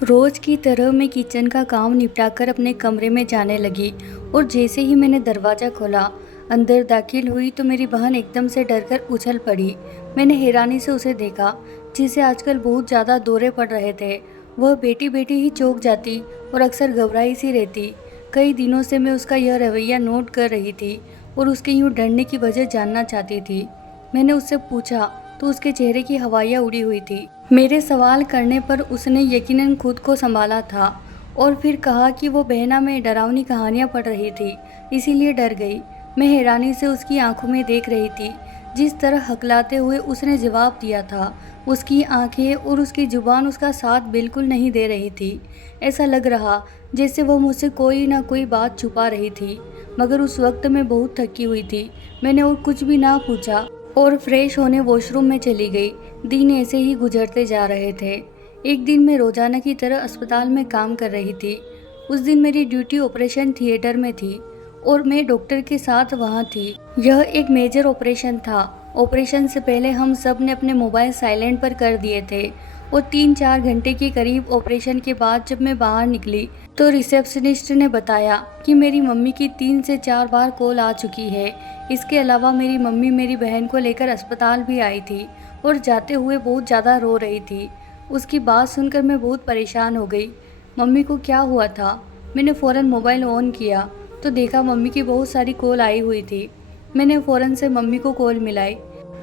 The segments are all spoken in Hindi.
रोज की तरह मैं किचन का काम निपटाकर अपने कमरे में जाने लगी और जैसे ही मैंने दरवाज़ा खोला, अंदर दाखिल हुई तो मेरी बहन एकदम से डरकर उछल पड़ी। मैंने हैरानी से उसे देखा, जिसे आजकल बहुत ज़्यादा दौरे पड़ रहे थे। वह बेटी बेटी ही चौंक जाती और अक्सर घबराई सी रहती। कई दिनों से मैं उसका यह रवैया नोट कर रही थी और उसके यूँ डरने की वजह जानना चाहती थी। मैंने उससे पूछा तो उसके चेहरे की हवाइयाँ उड़ी हुई थी। मेरे सवाल करने पर उसने यकीनन खुद को संभाला था और फिर कहा कि वो बहना में डरावनी कहानियाँ पढ़ रही थी, इसीलिए डर गई। मैं हैरानी से उसकी आंखों में देख रही थी। जिस तरह हकलाते हुए उसने जवाब दिया था, उसकी आंखें और उसकी जुबान उसका साथ बिल्कुल नहीं दे रही थी। ऐसा लग रहा जैसे वह मुझसे कोई ना कोई बात छुपा रही थी। मगर उस वक्त मैं बहुत थकी हुई थी। मैंने और कुछ भी ना पूछा और फ्रेश होने वॉशरूम में चली गई। दिन ऐसे ही गुजरते जा रहे थे। एक दिन मैं रोजाना की तरह अस्पताल में काम कर रही थी। उस दिन मेरी ड्यूटी ऑपरेशन थिएटर में थी और मैं डॉक्टर के साथ वहाँ थी। यह एक मेजर ऑपरेशन था। ऑपरेशन से पहले हम सब ने अपने मोबाइल साइलेंट पर कर दिए थे और 3-4 घंटे के करीब ऑपरेशन के बाद जब मैं बाहर निकली तो रिसेप्शनिस्ट ने बताया कि मेरी मम्मी की 3 से 4 बार कॉल आ चुकी है। इसके अलावा मेरी मम्मी मेरी बहन को लेकर अस्पताल भी आई थी और जाते हुए बहुत ज़्यादा रो रही थी। उसकी बात सुनकर मैं बहुत परेशान हो गई। मम्मी को क्या हुआ था? मैंने फ़ौरन मोबाइल ऑन किया तो देखा मम्मी की बहुत सारी कॉल आई हुई थी। मैंने फ़ौरन से मम्मी को कॉल मिलाई।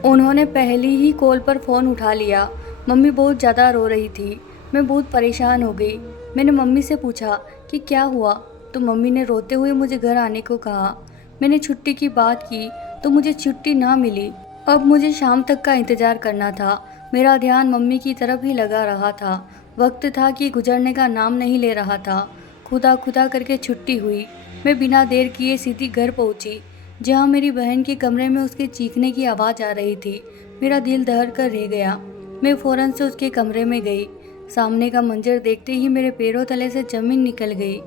उन्होंने पहली ही कॉल पर फ़ोन उठा लिया। मम्मी बहुत ज़्यादा रो रही थी। मैं बहुत परेशान हो गई। मैंने मम्मी से पूछा कि क्या हुआ, तो मम्मी ने रोते हुए मुझे घर आने को कहा। मैंने छुट्टी की बात की तो मुझे छुट्टी ना मिली। अब मुझे शाम तक का इंतज़ार करना था। मेरा ध्यान मम्मी की तरफ ही लगा रहा था। वक्त था कि गुजरने का नाम नहीं ले रहा था। खुदा खुदा करके छुट्टी हुई। मैं बिना देर किए सीधी घर पहुंची, जहां मेरी बहन के कमरे में उसके चीखने की आवाज़ आ रही थी। मेरा दिल दहल कर रह गया। मैं फ़ौरन से उसके कमरे में गई। सामने का मंजर देखते ही मेरे पैरों तले से ज़मीन निकल गई।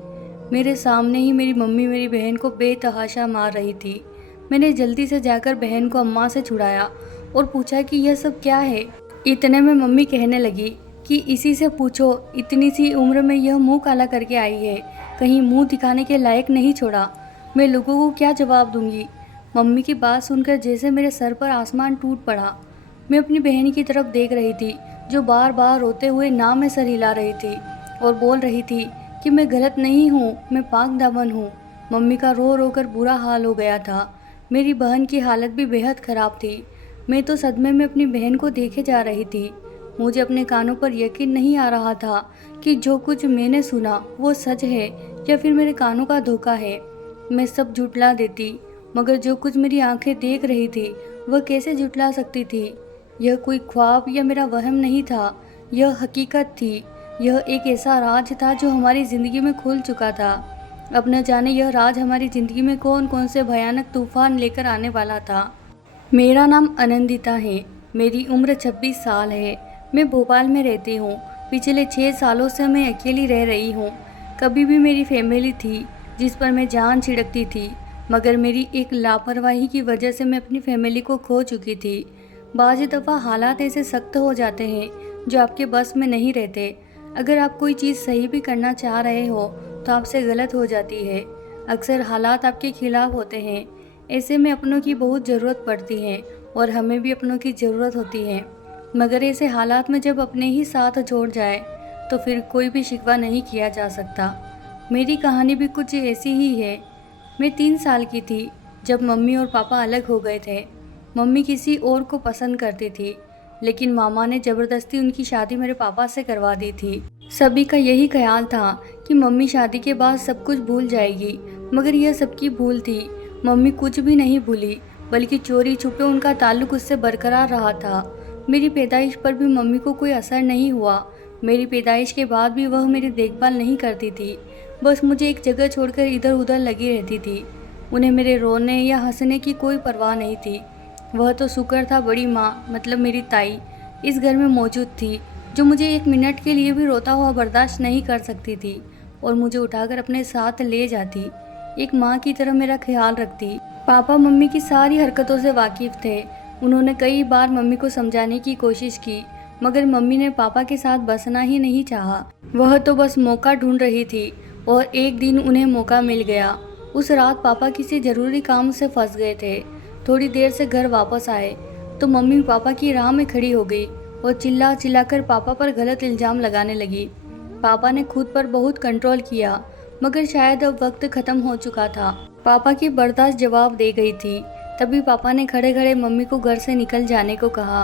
मेरे सामने ही मेरी मम्मी मेरी बहन को बेतहाशा मार रही थी। मैंने जल्दी से जाकर बहन को अम्मा से छुड़ाया और पूछा कि यह सब क्या है। इतने में मम्मी कहने लगी कि इसी से पूछो, इतनी सी उम्र में यह मुंह काला करके आई है, कहीं मुंह दिखाने के लायक नहीं छोड़ा। मैं लोगों को क्या जवाब दूंगी? मम्मी की बात सुनकर जैसे मेरे सर पर आसमान टूट पड़ा। मैं अपनी बहन की तरफ देख रही थी, जो बार बार रोते हुए ना में सर हिला रही थी और बोल रही थी कि मैं गलत नहीं हूँ, मैं पाक दामन हूँ। मम्मी का रो रो कर बुरा हाल हो गया था। मेरी बहन की हालत भी बेहद ख़राब थी। मैं तो सदमे में अपनी बहन को देखे जा रही थी। मुझे अपने कानों पर यकीन नहीं आ रहा था कि जो कुछ मैंने सुना वो सच है या फिर मेरे कानों का धोखा है। मैं सब झुठला देती, मगर जो कुछ मेरी आंखें देख रही थी वह कैसे झुठला सकती थी? यह कोई ख्वाब या मेरा वहम नहीं था, यह हकीकत थी। यह एक ऐसा राज था जो हमारी ज़िंदगी में खुल चुका था। अब न जाने यह राज हमारी ज़िंदगी में कौन कौन से भयानक तूफान लेकर आने वाला था। मेरा नाम आनंदिता है। मेरी उम्र 26 साल है। मैं भोपाल में रहती हूँ। पिछले 6 सालों से मैं अकेली रह रही हूँ। कभी भी मेरी फैमिली थी जिस पर मैं जान छिड़कती थी, मगर मेरी एक लापरवाही की वजह से मैं अपनी फैमिली को खो चुकी थी। बाज़ दफ़ा हालात ऐसे सख्त हो जाते हैं जो आपके बस में नहीं रहते। अगर आप कोई चीज़ सही भी करना चाह रहे हो तो आपसे गलत हो जाती है। अक्सर हालात आपके खिलाफ होते हैं। ऐसे में अपनों की बहुत ज़रूरत पड़ती है और हमें भी अपनों की ज़रूरत होती है। मगर ऐसे हालात में जब अपने ही साथ छोड़ जाए तो फिर कोई भी शिकवा नहीं किया जा सकता। मेरी कहानी भी कुछ ऐसी ही है। मैं 3 साल की थी जब मम्मी और पापा अलग हो गए थे। मम्मी किसी और को पसंद करती थी, लेकिन मामा ने ज़बरदस्ती उनकी शादी मेरे पापा से करवा दी थी। सभी का यही ख्याल था कि मम्मी शादी के बाद सब कुछ भूल जाएगी, मगर यह सबकी भूल थी। मम्मी कुछ भी नहीं भूली, बल्कि चोरी छुपे उनका ताल्लुक उससे बरकरार रहा था। मेरी पैदाइश पर भी मम्मी को कोई असर नहीं हुआ। मेरी पैदाइश के बाद भी वह मेरी देखभाल नहीं करती थी, बस मुझे एक जगह छोड़कर इधर उधर लगी रहती थी। उन्हें मेरे रोने या हंसने की कोई परवाह नहीं थी। वह तो शुक्र था बड़ी माँ, मतलब मेरी ताई, इस घर में मौजूद थी, जो मुझे 1 मिनट के लिए भी रोता हुआ बर्दाश्त नहीं कर सकती थी और मुझे उठाकर अपने साथ ले जाती। एक माँ की तरह मेरा ख्याल रखती। पापा मम्मी की सारी हरकतों से वाकिफ़ थे। उन्होंने कई बार मम्मी को समझाने की कोशिश की, मगर मम्मी ने पापा के साथ बसना ही नहीं चाहा। वह तो बस मौका ढूंढ रही थी और एक दिन उन्हें मौका मिल गया। उस रात पापा किसी ज़रूरी काम से फंस गए थे। थोड़ी देर से घर वापस आए तो मम्मी पापा की राह में खड़ी हो गई और चिल्ला चिल्लाकर पापा पर गलत इल्ज़ाम लगाने लगी। पापा ने खुद पर बहुत कंट्रोल किया, मगर शायद अब वक्त ख़त्म हो चुका था। पापा की बर्दाश्त जवाब दे गई थी। तभी पापा ने खड़े खड़े मम्मी को घर से निकल जाने को कहा।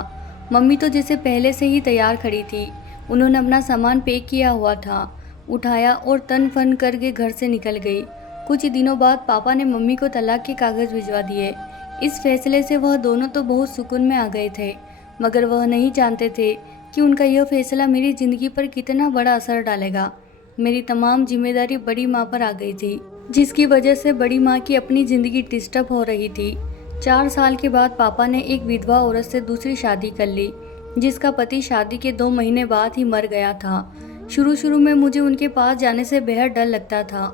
मम्मी तो जैसे पहले से ही तैयार खड़ी थी। उन्होंने अपना सामान पैक किया हुआ था, उठाया और तन फन करके घर से निकल गई। कुछ दिनों बाद पापा ने मम्मी को तलाक के कागज़ भिजवा दिए। इस फैसले से वह दोनों तो बहुत सुकून में आ गए थे, मगर वह नहीं जानते थे कि उनका यह फैसला मेरी ज़िंदगी पर कितना बड़ा असर डालेगा। मेरी तमाम जिम्मेदारी बड़ी माँ पर आ गई थी, जिसकी वजह से बड़ी माँ की अपनी ज़िंदगी डिस्टर्ब हो रही थी। 4 साल के बाद पापा ने एक विधवा औरत से दूसरी शादी कर ली, जिसका पति शादी के 2 महीने बाद ही मर गया था। शुरू में मुझे उनके पास जाने से बेहद डर लगता था,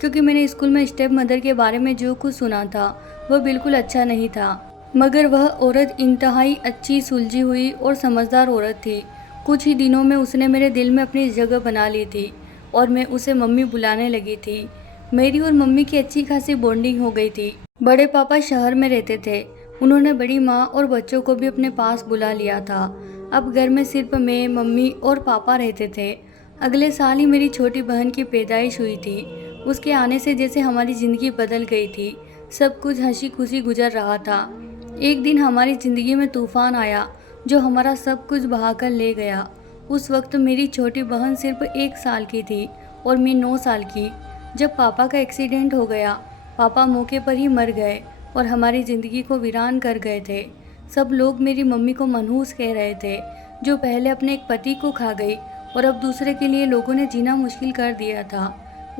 क्योंकि मैंने स्कूल में स्टेप मदर के बारे में जो कुछ सुना था वह बिल्कुल अच्छा नहीं था। मगर वह औरत इंतहाई अच्छी, सुलझी हुई और समझदार औरत थी। कुछ ही दिनों में उसने मेरे दिल में अपनी जगह बना ली थी और मैं उसे मम्मी बुलाने लगी थी। मेरी और मम्मी की अच्छी खासी बॉन्डिंग हो गई थी। बड़े पापा शहर में रहते थे। उन्होंने बड़ी माँ और बच्चों को भी अपने पास बुला लिया था। अब घर में सिर्फ मैं, मम्मी और पापा रहते थे। अगले साल ही मेरी छोटी बहन की पैदाइश हुई थी। उसके आने से जैसे हमारी ज़िंदगी बदल गई थी। सब कुछ हंसी खुशी गुजर रहा था। एक दिन हमारी ज़िंदगी में तूफान आया जो हमारा सब कुछ बहाकर ले गया। उस वक्त मेरी छोटी बहन सिर्फ 1 साल की थी और मैं 9 साल की। जब पापा का एक्सीडेंट हो गया, पापा मौके पर ही मर गए और हमारी ज़िंदगी को वीरान कर गए थे। सब लोग मेरी मम्मी को मनहूस कह रहे थे, जो पहले अपने एक पति को खा गई और अब दूसरे के लिए लोगों ने जीना मुश्किल कर दिया था।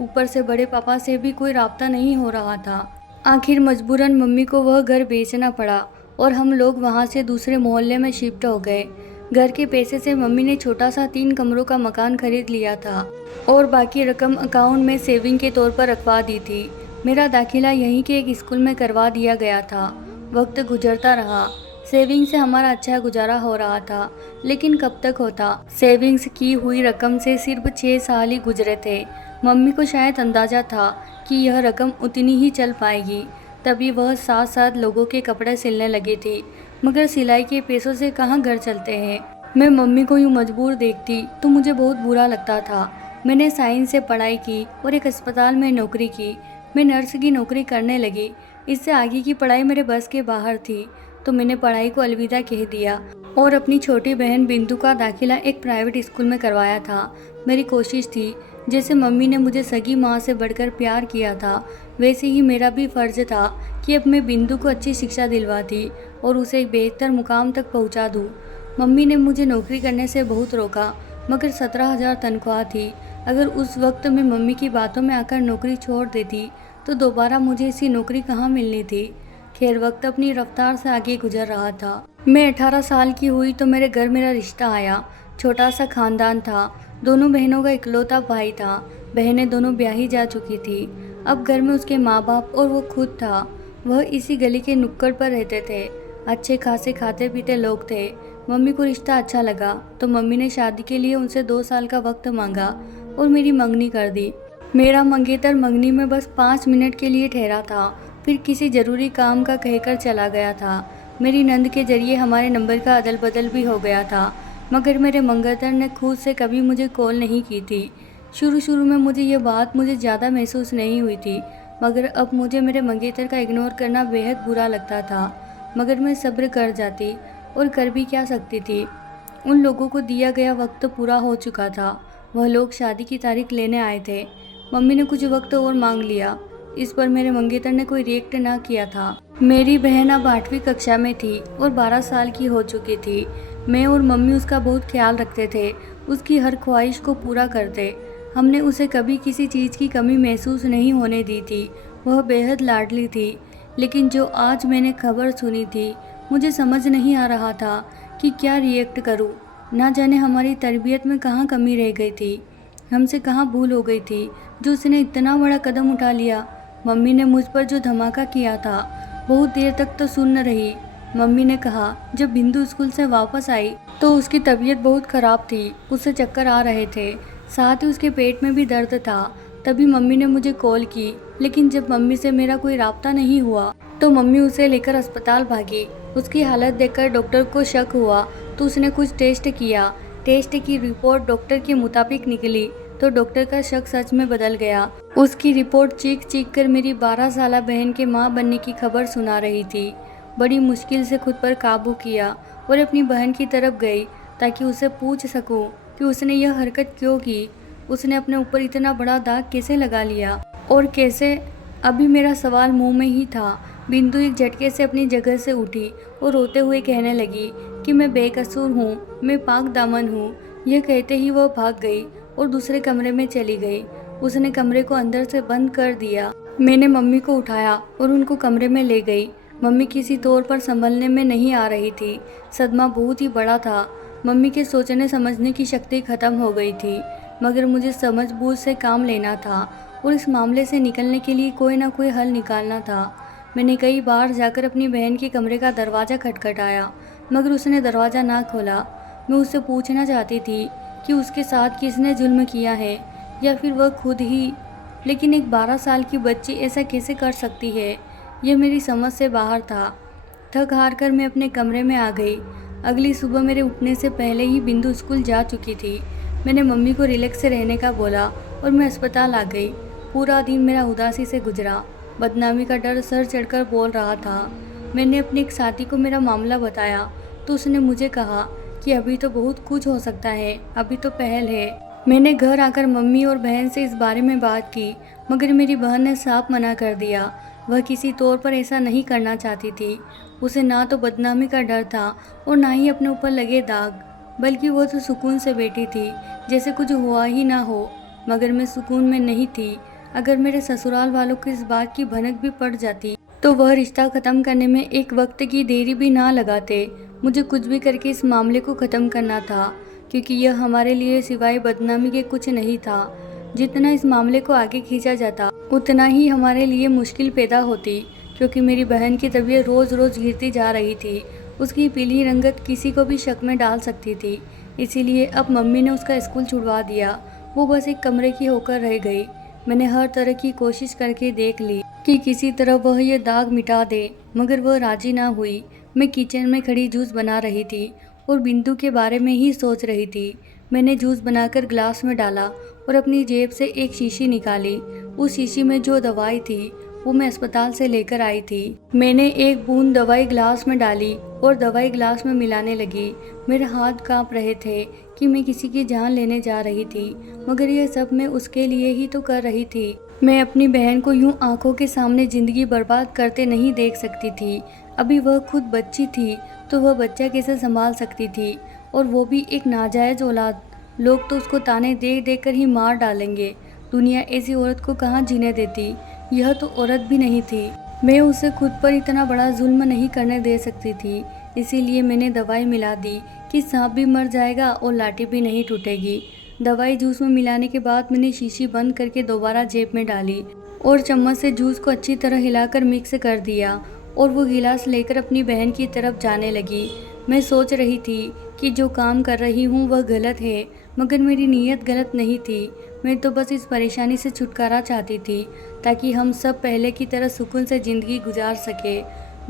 ऊपर से बड़े पापा से भी कोई राब्ता नहीं हो रहा था। आखिर मजबूरन मम्मी को वह घर बेचना पड़ा और हम लोग वहाँ से दूसरे मोहल्ले में शिफ्ट हो गए। घर के पैसे से मम्मी ने छोटा सा 3 कमरों का मकान खरीद लिया था और बाकी रकम अकाउंट में सेविंग के तौर पर रखवा दी थी। मेरा दाखिला यहीं के एक स्कूल में करवा दिया गया था। वक्त गुजरता रहा, सेविंग से हमारा अच्छा गुजारा हो रहा था, लेकिन कब तक होता। सेविंग्स की हुई रकम से सिर्फ 6 साल ही गुजरे थे। मम्मी को शायद अंदाज़ा था कि यह रकम उतनी ही चल पाएगी, तभी वह साथ साथ लोगों के कपड़े सिलने लगी थी। मगर सिलाई के पैसों से कहाँ घर चलते हैं। मैं मम्मी को यूँ मजबूर देखती तो मुझे बहुत बुरा लगता था। मैंने साइंस से पढ़ाई की और एक अस्पताल में नौकरी की। मैं नर्स की नौकरी करने लगी। इससे आगे की पढ़ाई मेरे बस के बाहर थी, तो मैंने पढ़ाई को अलविदा कह दिया और अपनी छोटी बहन बिंदु का दाखिला एक प्राइवेट स्कूल में करवाया था। मेरी कोशिश थी, जैसे मम्मी ने मुझे सगी माँ से बढ़कर प्यार किया था, वैसे ही मेरा भी फ़र्ज था कि अब मैं बिंदु को अच्छी शिक्षा दिलवाती और उसे एक बेहतर मुकाम तक पहुँचा दूँ। मम्मी ने मुझे नौकरी करने से बहुत रोका, मगर 17,000 तनख्वाह थी। अगर उस वक्त मैं मम्मी की बातों में आकर नौकरी छोड़ देती तो दोबारा मुझे ऐसी नौकरी कहाँ मिलनी थी। खैर, वक्त अपनी रफ्तार से आगे गुजर रहा था। मैं 18 साल की हुई तो मेरे घर मेरा रिश्ता आया। छोटा सा खानदान था। दोनों बहनों का इकलौता भाई था। बहनें दोनों ब्याही जा चुकी थी। अब घर में उसके माँ बाप और वो खुद था। वह इसी गली के नुक्कड़ पर रहते थे। अच्छे खासे खाते पीते लोग थे। मम्मी को रिश्ता अच्छा लगा तो मम्मी ने शादी के लिए उनसे 2 साल का वक्त मांगा और मेरी मंगनी कर दी। मेरा मंगेतर मंगनी में बस 5 मिनट के लिए ठहरा था, फिर किसी ज़रूरी काम का कहकर चला गया था। मेरी नंद के जरिए हमारे नंबर का अदल बदल भी हो गया था, मगर मेरे मंगेतर ने खुद से कभी मुझे कॉल नहीं की थी। शुरू में मुझे ये बात ज़्यादा महसूस नहीं हुई थी, मगर अब मुझे मेरे मंगेतर का इग्नोर करना बेहद बुरा लगता था। मगर मैं सब्र कर जाती और कर भी क्या सकती थी। उन लोगों को दिया गया वक्त पूरा हो चुका था। वह लोग शादी की तारीख लेने आए थे। मम्मी ने कुछ वक्त और मांग लिया। इस पर मेरे मंगेतर ने कोई रिएक्ट ना किया था। मेरी बहन अब 8वीं कक्षा में थी और 12 साल की हो चुकी थी। मैं और मम्मी उसका बहुत ख्याल रखते थे, उसकी हर ख्वाहिश को पूरा करते। हमने उसे कभी किसी चीज़ की कमी महसूस नहीं होने दी थी। वह बेहद लाडली थी। लेकिन जो आज मैंने खबर सुनी थी, मुझे समझ नहीं आ रहा था कि क्या रिएक्ट करूं। ना जाने हमारी तरबियत में कहाँ कमी रह गई थी, हमसे कहाँ भूल हो गई थी जो उसने इतना बड़ा कदम उठा लिया। मम्मी ने मुझ पर जो धमाका किया था, बहुत देर तक तो सुन रही, मम्मी ने कहा। जब बिंदु स्कूल से वापस आई तो उसकी तबीयत बहुत ख़राब थी, उसे चक्कर आ रहे थे, साथ ही उसके पेट में भी दर्द था। तभी मम्मी ने मुझे कॉल की, लेकिन जब मम्मी से मेरा कोई राब्ता नहीं हुआ तो मम्मी उसे लेकर अस्पताल भागी। उसकी हालत देखकर डॉक्टर को शक हुआ तो उसने कुछ टेस्ट किया। टेस्ट की रिपोर्ट डॉक्टर के मुताबिक निकली तो डॉक्टर का शक सच में बदल गया। उसकी रिपोर्ट चीख चीख कर मेरी 12 साला बहन के मां बनने की खबर सुना रही थी। बड़ी मुश्किल से खुद पर काबू किया और अपनी बहन की तरफ गई ताकि उसे पूछ सकूं कि उसने यह हरकत क्यों की। उसने अपने ऊपर इतना बड़ा दाग कैसे लगा लिया और कैसे? अभी मेरा सवाल मुंह में ही था, बिंदु एक झटके से अपनी जगह से उठी और रोते हुए कहने लगी कि मैं बेकसूर हूँ, मैं पाक दामन हूँ। यह कहते ही वह भाग गई और दूसरे कमरे में चली गई। उसने कमरे को अंदर से बंद कर दिया। मैंने मम्मी को उठाया और उनको कमरे में ले गई। मम्मी किसी तौर पर संभलने में नहीं आ रही थी। सदमा बहुत ही बड़ा था। मम्मी के सोचने समझने की शक्ति खत्म हो गई थी, मगर मुझे समझबूझ से काम लेना था और इस मामले से निकलने के लिए कोई ना कोई हल निकालना था। मैंने कई बार जाकर अपनी बहन के कमरे का दरवाज़ा खटखटाया, मगर उसने दरवाज़ा ना खोला। मैं उससे पूछना चाहती थी कि उसके साथ किसने जुल्म किया है या फिर वह खुद ही, लेकिन एक 12 साल की बच्ची ऐसा कैसे कर सकती है? यह मेरी समझ से बाहर था। थक हार कर मैं अपने कमरे में आ गई। अगली सुबह मेरे उठने से पहले ही बिंदु स्कूल जा चुकी थी। मैंने मम्मी को रिलैक्स से रहने का बोला और मैं अस्पताल आ गई। पूरा दिन मेरा उदासी से गुजरा। बदनामी का डर सर चढ़कर बोल रहा था। मैंने अपने एक साथी को मेरा मामला बताया तो उसने मुझे कहा कि अभी तो बहुत कुछ हो सकता है, अभी तो पहल है। मैंने घर आकर मम्मी और बहन से इस बारे में बात की, मगर मेरी बहन ने साफ मना कर दिया। वह किसी तौर पर ऐसा नहीं करना चाहती थी। उसे ना तो बदनामी का डर था और ना ही अपने ऊपर लगे दाग, बल्कि वो तो सुकून से बैठी थी जैसे कुछ हुआ ही ना हो। मगर मैं सुकून में नहीं थी। अगर मेरे ससुराल वालों को इस बात की भनक भी पड़ जाती तो वह रिश्ता ख़त्म करने में एक वक्त की देरी भी ना लगाते। मुझे कुछ भी करके इस मामले को ख़त्म करना था, क्योंकि यह हमारे लिए सिवाय बदनामी के कुछ नहीं था। जितना इस मामले को आगे खींचा जाता उतना ही हमारे लिए मुश्किल पैदा होती, क्योंकि मेरी बहन की तबीयत रोज़ रोज़ गिरती जा रही थी। उसकी पीली रंगत किसी को भी शक में डाल सकती थी। इसीलिए अब मम्मी ने उसका स्कूल छुड़वा दिया। वो बस एक कमरे की होकर रह गई। मैंने हर तरह की कोशिश करके देख ली कि किसी तरह वह ये दाग मिटा दे, मगर वह राजी ना हुई। मैं किचन में खड़ी जूस बना रही थी और बिंदु के बारे में ही सोच रही थी। मैंने जूस बनाकर ग्लास में डाला और अपनी जेब से एक शीशी निकाली। उस शीशी में जो दवाई थी वो मैं अस्पताल से लेकर आई थी। मैंने एक बूंद दवाई ग्लास में डाली और दवाई ग्लास में मिलाने लगी। मेरे हाथ कांप रहे थे कि मैं किसी की जान लेने जा रही थी, मगर यह सब मैं उसके लिए ही तो कर रही थी। मैं अपनी बहन को यूं आंखों के सामने ज़िंदगी बर्बाद करते नहीं देख सकती थी। अभी वह खुद बच्ची थी तो वह बच्चा कैसे संभाल सकती थी, और वो भी एक नाजायज़ औलाद। लोग तो उसको ताने दे दे कर ही मार डालेंगे। दुनिया ऐसी औरत को कहाँ जीने देती। यह तो औरत भी नहीं थी। मैं उसे खुद पर इतना बड़ा जुल्म नहीं करने दे सकती थी। इसीलिए मैंने दवाई मिला दी कि सांप भी मर जाएगा और लाठी भी नहीं टूटेगी। दवाई जूस में मिलाने के बाद मैंने शीशी बंद करके दोबारा जेब में डाली और चम्मच से जूस को अच्छी तरह हिलाकर मिक्स कर दिया और वो गिलास लेकर अपनी बहन की तरफ जाने लगी। मैं सोच रही थी कि जो काम कर रही हूँ वह गलत है, मगर मेरी नीयत गलत नहीं थी। मैं तो बस इस परेशानी से छुटकारा चाहती थी ताकि हम सब पहले की तरह सुकून से ज़िंदगी गुजार सके।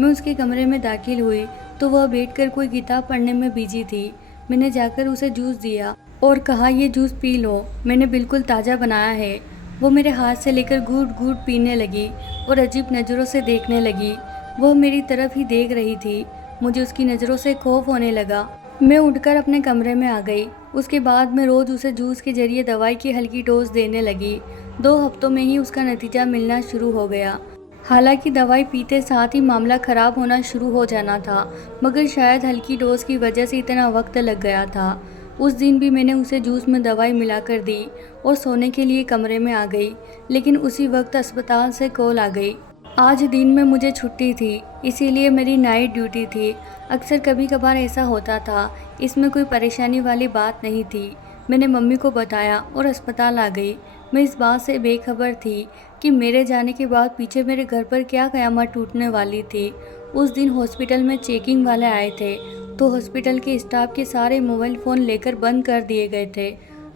मैं उसके कमरे में दाखिल हुई तो वह बैठकर कोई किताब पढ़ने में बिजी थी। मैंने जाकर उसे जूस दिया और कहा, ये जूस पी लो, मैंने बिल्कुल ताज़ा बनाया है। वो मेरे हाथ से लेकर घूट घूट पीने लगी और अजीब नज़रों से देखने लगी। वह मेरी तरफ ही देख रही थी। मुझे उसकी नज़रों से खौफ होने लगा। मैं उठकर अपने कमरे में आ गई। उसके बाद मैं रोज़ उसे जूस के जरिए दवाई की हल्की डोज देने लगी। 2 हफ्तों में ही उसका नतीजा मिलना शुरू हो गया। हालांकि दवाई पीते साथ ही मामला ख़राब होना शुरू हो जाना था, मगर शायद हल्की डोज की वजह से इतना वक्त लग गया था। उस दिन भी मैंने उसे जूस में दवाई मिलाकर दी और सोने के लिए कमरे में आ गई, लेकिन उसी वक्त अस्पताल से कॉल आ गई। आज दिन में मुझे छुट्टी थी, इसीलिए मेरी नाइट ड्यूटी थी। अक्सर कभी कभार ऐसा होता था, इसमें कोई परेशानी वाली बात नहीं थी। मैंने मम्मी को बताया और अस्पताल आ गई। मैं इस बात से बेखबर थी कि मेरे जाने के बाद पीछे मेरे घर पर क्या क़यामत टूटने वाली थी उस दिन हॉस्पिटल में चेकिंग वाले आए थे, तो हॉस्पिटल के स्टाफ के सारे मोबाइल फ़ोन लेकर बंद कर दिए गए थे।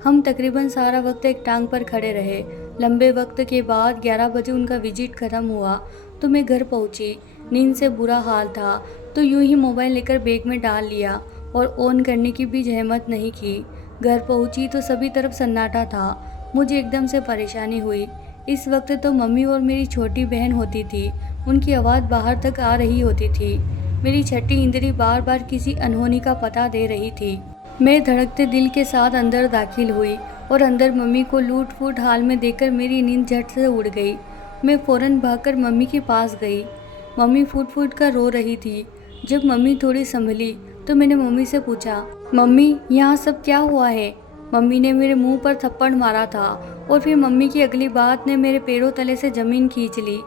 हम तकरीबन सारा वक्त एक टांग पर खड़े रहे। लंबे वक्त के बाद 11 बजे उनका विजिट ख़त्म हुआ तो मैं घर पहुंची। नींद से बुरा हाल था, तो यूं ही मोबाइल लेकर बैग में डाल लिया और ऑन करने की भी जहमत नहीं की। घर पहुंची तो सभी तरफ सन्नाटा था। मुझे एकदम से परेशानी हुई। इस वक्त तो मम्मी और मेरी छोटी बहन होती थी। उनकी आवाज़ बाहर तक आ रही होती थी। मेरी छठी इंद्री बार बार किसी अनहोनी का पता दे रही थी। मैं धड़कते दिल के साथ अंदर दाखिल हुई और अंदर मम्मी को लूट फूट हाल में देखकर मेरी नींद झट से उड़ गई। मैं फ़ौरन भागकर मम्मी के पास गई। मम्मी फूट फूट कर रो रही थी। जब मम्मी थोड़ी संभली तो मैंने मम्मी से पूछा, मम्मी यहाँ सब क्या हुआ है? मम्मी ने मेरे मुंह पर थप्पड़ मारा था और फिर मम्मी की अगली बात ने मेरे पैरों तले से ज़मीन खींच ली।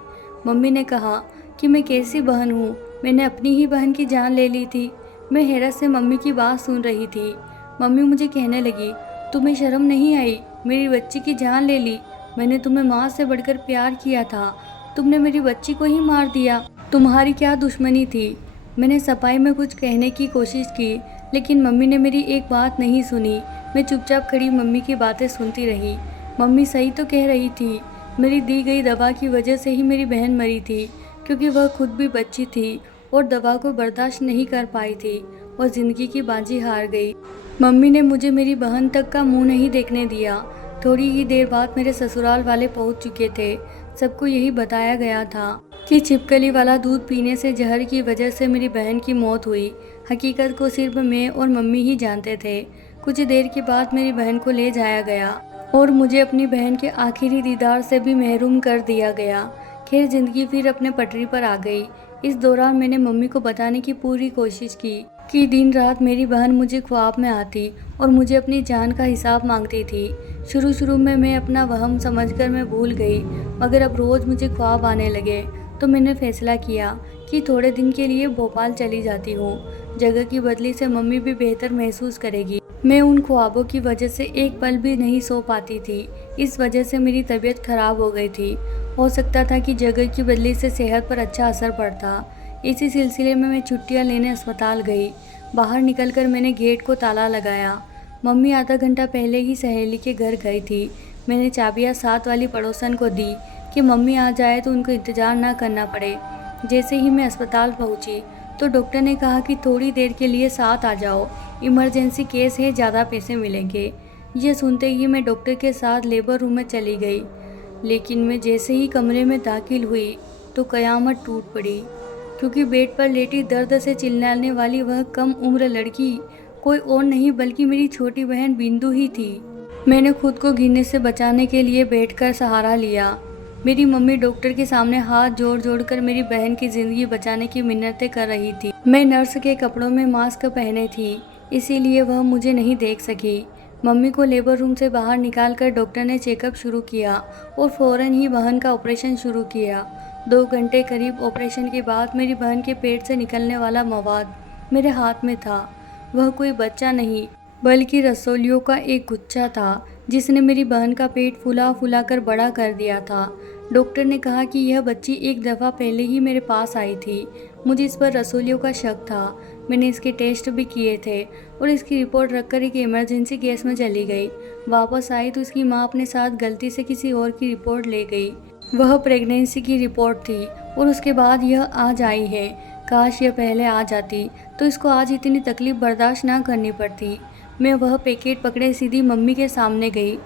मम्मी ने कहा कि मैं कैसी बहन हूँ, मैंने अपनी ही बहन की जान ले ली थी। मैं हैरत से मम्मी की बात सुन रही थी। मम्मी मुझे कहने लगी, तुम्हें शर्म नहीं आई? मेरी बच्ची की जान ले ली। मैंने तुम्हें माँ से बढ़कर प्यार किया था, तुमने मेरी बच्ची को ही मार दिया। तुम्हारी क्या दुश्मनी थी? मैंने सफाई में कुछ कहने की कोशिश की, लेकिन मम्मी ने मेरी एक बात नहीं सुनी। मैं चुपचाप खड़ी मम्मी की बातें सुनती रही। मम्मी सही तो कह रही थी। मेरी दी गई दवा की वजह से ही मेरी बहन मरी थी, क्योंकि वह खुद भी बच्ची थी और दवा को बर्दाश्त नहीं कर पाई थी और ज़िंदगी की बाजी हार गई। मम्मी ने मुझे मेरी बहन तक का मुंह नहीं देखने दिया। थोड़ी ही देर बाद मेरे ससुराल वाले पहुंच चुके थे। सबको यही बताया गया था कि छिपकली वाला दूध पीने से जहर की वजह से मेरी बहन की मौत हुई। हकीकत को सिर्फ मैं और मम्मी ही जानते थे। कुछ देर के बाद मेरी बहन को ले जाया गया और मुझे अपनी बहन के आखिरी दीदार से भी महरूम कर दिया गया। खैर ज़िंदगी फिर अपने पटरी पर आ गई। इस दौरान मैंने मम्मी को बताने की पूरी कोशिश की कि दिन रात मेरी बहन मुझे ख्वाब में आती और मुझे अपनी जान का हिसाब मांगती थी। शुरू में मैं अपना वहम समझकर मैं भूल गई, मगर अब रोज़ मुझे ख्वाब आने लगे तो मैंने फैसला किया कि थोड़े दिन के लिए भोपाल चली जाती हूँ। जगह की बदली से मम्मी भी बेहतर महसूस करेगी। मैं उन ख्वाबों की वजह से एक पल भी नहीं सो पाती थी। इस वजह से मेरी तबीयत खराब हो गई थी। हो सकता था कि जगह की बदली से सेहत पर अच्छा असर पड़ता। इसी सिलसिले में मैं छुट्टियां लेने अस्पताल गई। बाहर निकलकर मैंने गेट को ताला लगाया। मम्मी आधा घंटा पहले ही सहेली के घर गई थी। मैंने चाबियां साथ वाली पड़ोसन को दी कि मम्मी आ जाए तो उनको इंतज़ार ना करना पड़े। जैसे ही मैं अस्पताल पहुंची तो डॉक्टर ने कहा कि थोड़ी देर के लिए साथ आ जाओ, इमरजेंसी केस है, ज़्यादा पैसे मिलेंगे। यह सुनते ही मैं डॉक्टर के साथ लेबर रूम में चली गई। लेकिन मैं जैसे ही कमरे में दाखिल हुई तो क़यामत टूट पड़ी, क्योंकि बेड पर लेटी दर्द से चिल्लाने वाली वह कम उम्र लड़की कोई और नहीं बल्कि मेरी छोटी बहन बिंदु ही थी। मैंने खुद को गिरने से बचाने के लिए बैठकर सहारा लिया। मेरी मम्मी डॉक्टर के सामने हाथ जोड़ जोड़ कर मेरी बहन की ज़िंदगी बचाने की मिन्नतें कर रही थी। मैं नर्स के कपड़ों में मास्क पहने थी, इसीलिए वह मुझे नहीं देख सकी। मम्मी को लेबर रूम से बाहर निकालकर डॉक्टर ने चेकअप शुरू किया और फ़ौरन ही बहन का ऑपरेशन शुरू किया। 2 घंटे करीब ऑपरेशन के बाद मेरी बहन के पेट से निकलने वाला मवाद मेरे हाथ में था। वह कोई बच्चा नहीं बल्कि रसौलियों का एक गुच्छा था, जिसने मेरी बहन का पेट फुला फुला कर बड़ा कर दिया था। डॉक्टर ने कहा कि यह बच्ची एक दफ़ा पहले ही मेरे पास आई थी। मुझे इस पर रसौलियों का शक था। मैंने इसके टेस्ट भी किए थे और इसकी रिपोर्ट रखकर एक इमरजेंसी केस में चली गई। वापस आई तो इसकी माँ अपने साथ गलती से किसी और की रिपोर्ट ले गई। वह प्रेगनेंसी की रिपोर्ट थी और उसके बाद यह आज आई है। काश यह पहले आ जाती तो इसको आज इतनी तकलीफ़ बर्दाश्त ना करनी पड़ती। मैं वह पैकेट पकड़े सीधी मम्मी के सामने गई।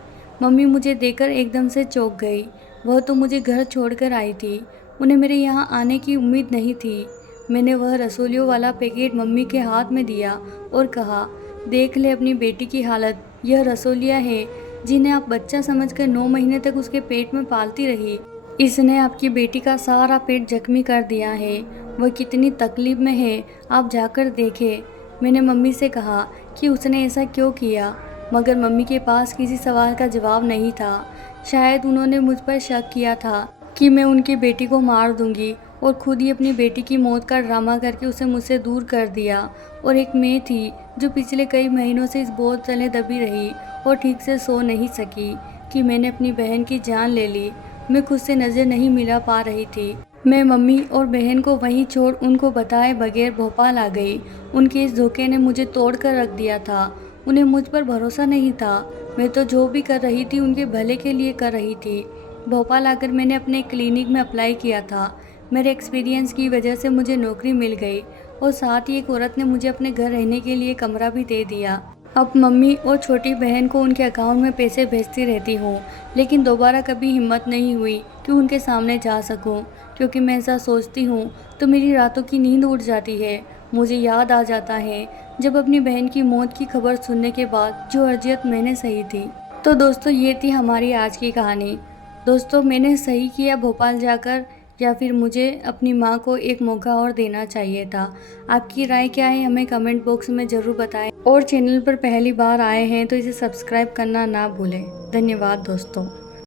मम्मी मुझे देखकर एकदम से चौंक गई। वह तो मुझे घर छोड़कर आई थी, उन्हें मेरे यहाँ आने की उम्मीद नहीं थी। मैंने वह रसोलियों वाला पैकेट मम्मी के हाथ में दिया और कहा, देख ले अपनी बेटी की हालत। यह रसोलियाँ हैं जिन्हें आप बच्चा समझकर 9 महीने तक उसके पेट में पालती रही। इसने आपकी बेटी का सारा पेट जख्मी कर दिया है। वह कितनी तकलीफ में है, आप जाकर देखें। मैंने मम्मी से कहा कि उसने ऐसा क्यों किया, मगर मम्मी के पास किसी सवाल का जवाब नहीं था। शायद उन्होंने मुझ पर शक किया था कि मैं उनकी बेटी को मार दूंगी और खुद ही अपनी बेटी की मौत का ड्रामा करके उसे मुझसे दूर कर दिया। और एक मैं थी जो पिछले कई महीनों से इस बोझ तले दबी रही और ठीक से सो नहीं सकी कि मैंने अपनी बहन की जान ले ली। मैं खुद से नज़र नहीं मिला पा रही थी। मैं मम्मी और बहन को वहीं छोड़ उनको बताए बगैर भोपाल आ गई। उनके इस धोखे ने मुझे तोड़ कर रख दिया था। उन्हें मुझ पर भरोसा नहीं था। मैं तो जो भी कर रही थी उनके भले के लिए कर रही थी। भोपाल आकर मैंने अपने क्लिनिक में अप्लाई किया था। मेरे एक्सपीरियंस की वजह से मुझे नौकरी मिल गई और साथ ही एक औरत ने मुझे अपने घर रहने के लिए कमरा भी दे दिया। अब मम्मी और छोटी बहन को उनके अकाउंट में पैसे भेजती रहती हूँ, लेकिन दोबारा कभी हिम्मत नहीं हुई कि उनके सामने जा सकूँ, क्योंकि मैं ऐसा सोचती हूँ तो मेरी रातों की नींद उड़ जाती है। मुझे याद आ जाता है जब अपनी बहन की मौत की खबर सुनने के बाद जो अर्जियत मैंने सही थी। तो दोस्तों, ये थी हमारी आज की कहानी। दोस्तों, मैंने सही किया भोपाल जाकर, या फिर मुझे अपनी माँ को एक मौका और देना चाहिए था? आपकी राय क्या है, हमें कमेंट बॉक्स में ज़रूर बताएं। और चैनल पर पहली बार आए हैं तो इसे सब्सक्राइब करना ना भूलें। धन्यवाद दोस्तों।